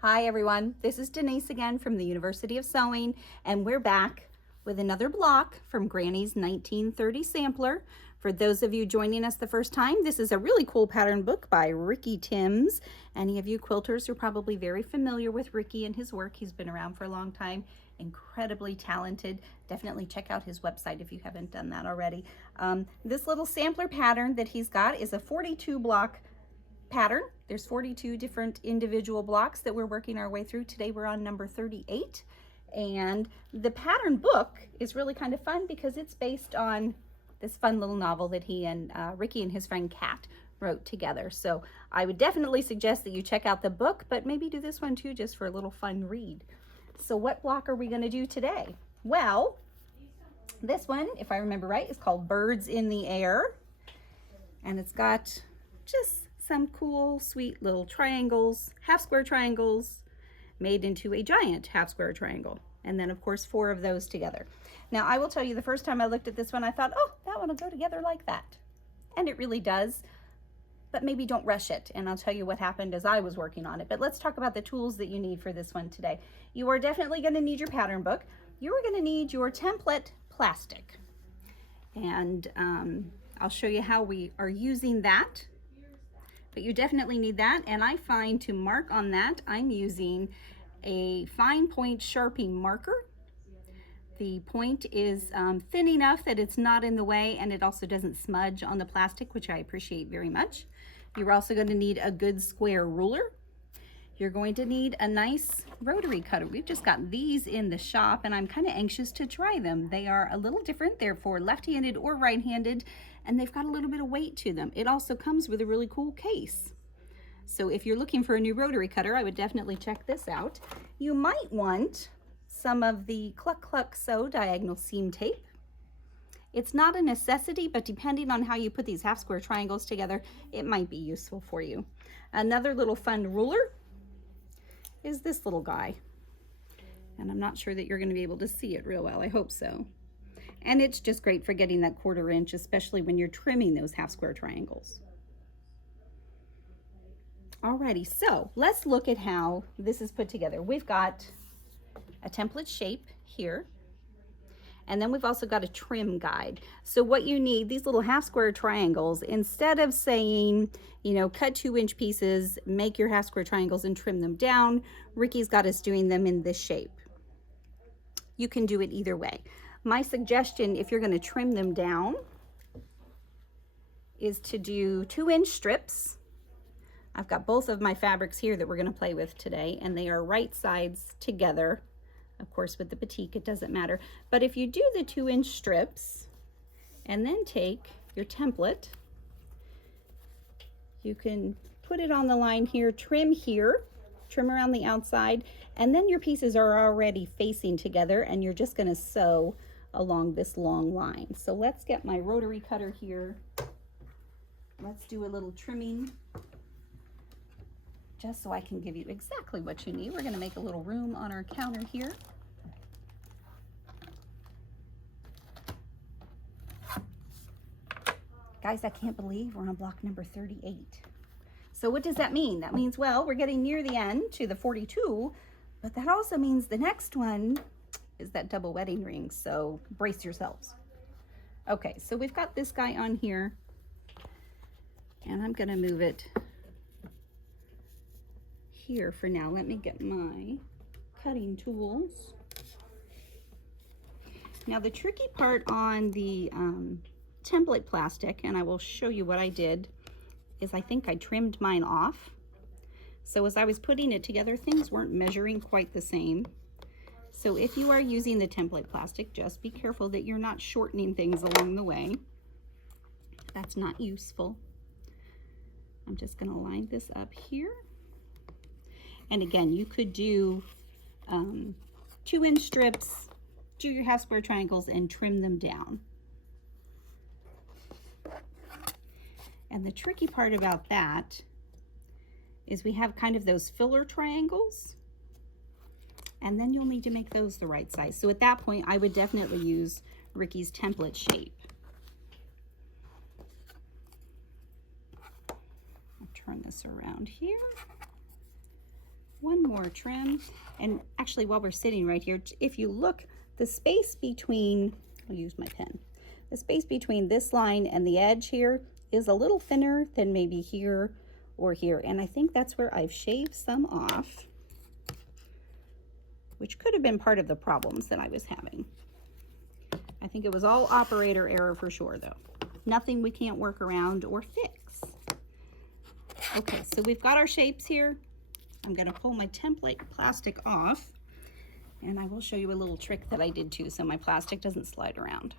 Hi everyone, this is Denise again from the University of Sewing, and we're back with another block from Granny's 1930 sampler. For those of you joining us the first time, this is a really cool pattern book by Ricky Timms. Any of you quilters are probably very familiar with Ricky and his work. He's been around for a long time, incredibly talented. Definitely check out his website if you haven't done that already. This little sampler pattern that he's got is a 42 block pattern. There's 42 different individual blocks that we're working our way through. Today we're on number 38, and the pattern book is really kind of fun because it's based on this fun little novel that he and Ricky and his friend Kat wrote together. So I would definitely suggest that you check out the book, but maybe do this one too just for a little fun read. So what block are we going to do today? Well, this one, if I remember right, is called Birds in the Air, and it's got just some cool, sweet little triangles, half square triangles made into a giant half square triangle. And then of course, 4 of those together. Now I will tell you, the first time I looked at this one, I thought, oh, that one will go together like that. And it really does, but maybe don't rush it. And I'll tell you what happened as I was working on it. But let's talk about the tools that you need for this one today. You are definitely going to need your pattern book. You are going to need your template plastic. And I'll show you how we are using that. But you definitely need that, and I find to mark on that, I'm using a fine point Sharpie marker. The point is thin enough that it's not in the way, and it also doesn't smudge on the plastic, which I appreciate very much. You're also going to need a good square ruler. You're going to need a nice rotary cutter. We've just got these in the shop, and I'm kind of anxious to try them. They are a little different. They're for left-handed or right-handed, and they've got a little bit of weight to them. It also comes with a really cool case. So if you're looking for a new rotary cutter, I would definitely check this out. You might want some of the Cluck Cluck Sew diagonal seam tape. It's not a necessity, but depending on how you put these half square triangles together, it might be useful for you. Another little fun ruler is this little guy, and I'm not sure that you're going to be able to see it real well. I hope so. And it's just great for getting that 1/4 inch, especially when you're trimming those half square triangles. Alrighty, so let's look at how this is put together. We've got a template shape here, and then we've also got a trim guide. So what you need, these little half square triangles, instead of saying, you know, cut 2-inch pieces, make your half square triangles and trim them down, Ricky's got us doing them in this shape. You can do it either way. My suggestion, if you're going to trim them down, is to do 2-inch strips. I've got both of my fabrics here that we're going to play with today, and they are right sides together. Of course, with the batik, it doesn't matter. But if you do the 2-inch strips and then take your template, you can put it on the line here, trim around the outside, and then your pieces are already facing together, and you're just going to sew along this long line. So let's get my rotary cutter here. Let's do a little trimming just so I can give you exactly what you need. We're going to make a little room on our counter here. Guys, I can't believe we're on block number 38. So what does that mean? That means, well, we're getting near the end to the 42, but that also means the next one is that double wedding ring, so brace yourselves. Okay, so we've got this guy on here, and I'm going to move it here for now. Let me get my cutting tools. Now the tricky part on the template plastic, and I will show you what I did, is I think I trimmed mine off. So as I was putting it together, things weren't measuring quite the same. So if you are using the template plastic, just be careful that you're not shortening things along the way. That's not useful. I'm just going to line this up here. And again, you could do 2-inch strips, do your half square triangles, and trim them down. And the tricky part about that is we have kind of those filler triangles, and then you'll need to make those the right size. So at that point, I would definitely use Ricky's template shape. I'll turn this around here. one more trim. And actually, while we're sitting right here, if you look, the space between, I'll use my pen, the space between this line and the edge here is a little thinner than maybe here or here. And I think that's where I've shaved some off, which could have been part of the problems that I was having. I think it was all operator error for sure though. Nothing we can't work around or fix. Okay, so we've got our shapes here. I'm gonna pull my template plastic off, and I will show you a little trick that I did too so my plastic doesn't slide around.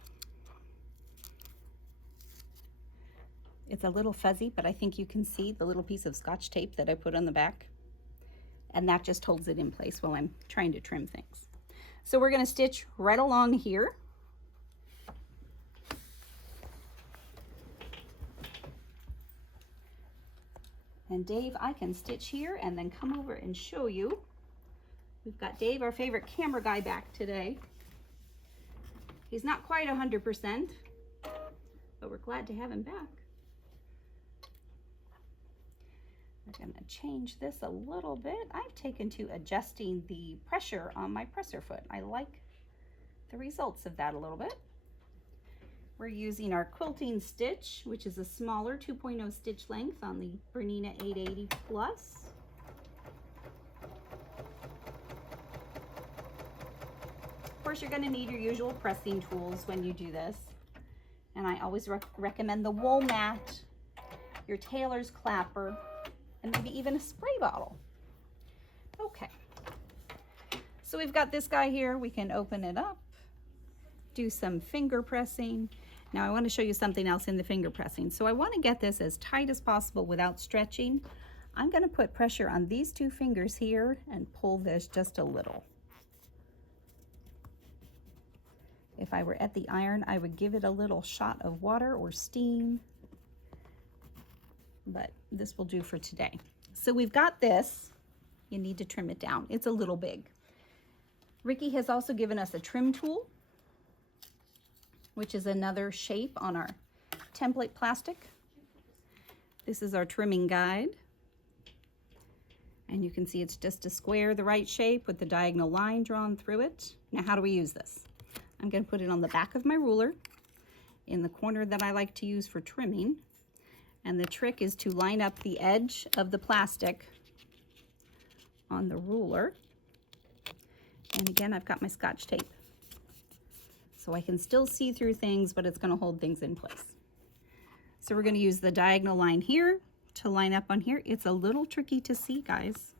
It's a little fuzzy, but I think you can see the little piece of Scotch tape that I put on the back, and that just holds it in place while I'm trying to trim things. So we're gonna stitch right along here. And Dave, I can stitch here and then come over and show you. We've got Dave, our favorite camera guy, back today. He's not quite 100%, but we're glad to have him back. We're gonna change this a little bit. I've taken to adjusting the pressure on my presser foot. I like the results of that a little bit. We're using our quilting stitch, which is a smaller 2.0 stitch length on the Bernina 880 Plus. Of course, you're going to need your usual pressing tools when you do this. And I always recommend the wool mat, your tailor's clapper, and maybe even a spray bottle. Okay. So we've got this guy here. We can open it up, do some finger pressing. Now I want to show you something else in the finger pressing. So I want to get this as tight as possible without stretching. I'm going to put pressure on these two fingers here and pull this just a little. If I were at the iron, I would give it a little shot of water or steam, but this will do for today. So we've got this. You need to trim it down. It's a little big. Ricky has also given us a trim tool, which is another shape on our template plastic. This is our trimming guide. And you can see it's just a square, the right shape with the diagonal line drawn through it. Now, how do we use this? I'm going to put it on the back of my ruler in the corner that I like to use for trimming. And the trick is to line up the edge of the plastic on the ruler. And again, I've got my Scotch tape, so I can still see through things, but it's going to hold things in place. So we're going to use the diagonal line here to line up on here. It's a little tricky to see, guys.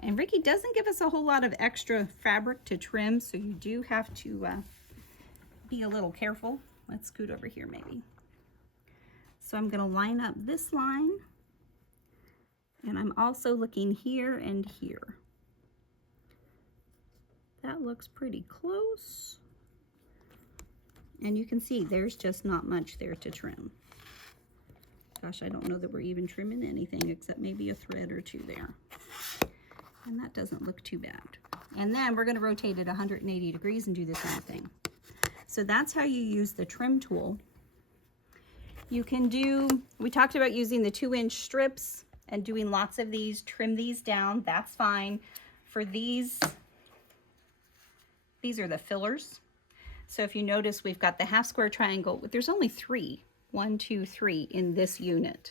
And Ricky doesn't give us a whole lot of extra fabric to trim, so you do have to be a little careful. Let's scoot over here maybe. So I'm going to line up this line, and I'm also looking here and here. That looks pretty close. And you can see there's just not much there to trim. Gosh, I don't know that we're even trimming anything except maybe a thread or two there. And that doesn't look too bad. And then we're going to rotate it 180 degrees and do the same thing. So that's how you use the trim tool. You can do, we talked about using the 2-inch strips and doing lots of these, trim these down, that's fine. For these are the fillers. So if you notice, we've got the half square triangle. There's only 3, 1, 2, 3 in this unit.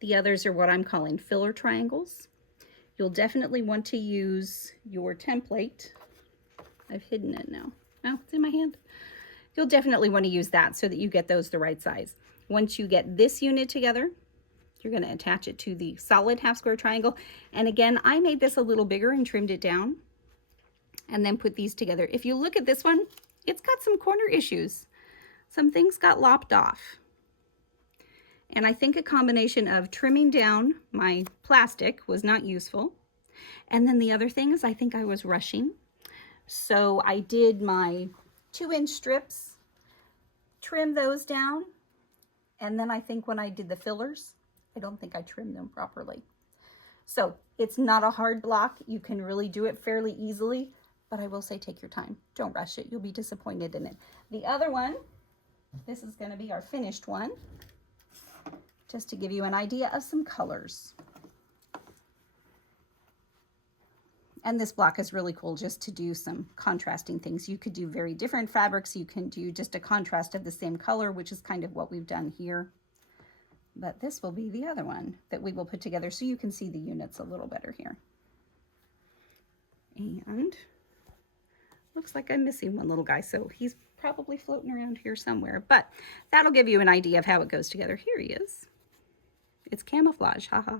The others are what I'm calling filler triangles. You'll definitely want to use your template. I've hidden it now. Oh, it's in my hand. You'll definitely want to use that so that you get those the right size. Once you get this unit together, you're going to attach it to the solid half square triangle. And again, I made this a little bigger and trimmed it down and then put these together. If you look at this one, it's got some corner issues. Some things got lopped off. And I think a combination of trimming down my plastic was not useful. And then the other thing is I think I was rushing. So I did my 2-inch strips, trim those down, and then I think when I did the fillers, I don't think I trimmed them properly. So it's not a hard block. You can really do it fairly easily, but I will say take your time. Don't rush it. You'll be disappointed in it. The other one, this is going to be our finished one, just to give you an idea of some colors. And this block is really cool just to do some contrasting things. You could do very different fabrics. You can do just a contrast of the same color, which is kind of what we've done here. But this will be the other one that we will put together so you can see the units a little better here. And looks like I'm missing one little guy, so he's probably floating around here somewhere, but that'll give you an idea of how it goes together. Here he is. It's camouflage, haha.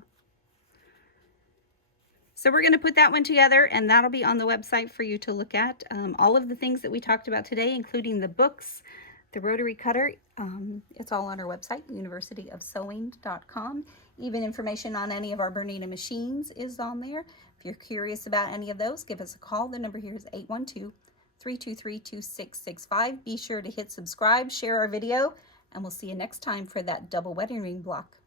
So we're going to put that one together, and that'll be on the website for you to look at. All of the things that we talked about today, including the books, the rotary cutter, it's all on our website, universityofsewing.com. Even information on any of our Bernina machines is on there. If you're curious about any of those, give us a call. The number here is 812-323-2665. Be sure to hit subscribe, share our video, and we'll see you next time for that double wedding ring block.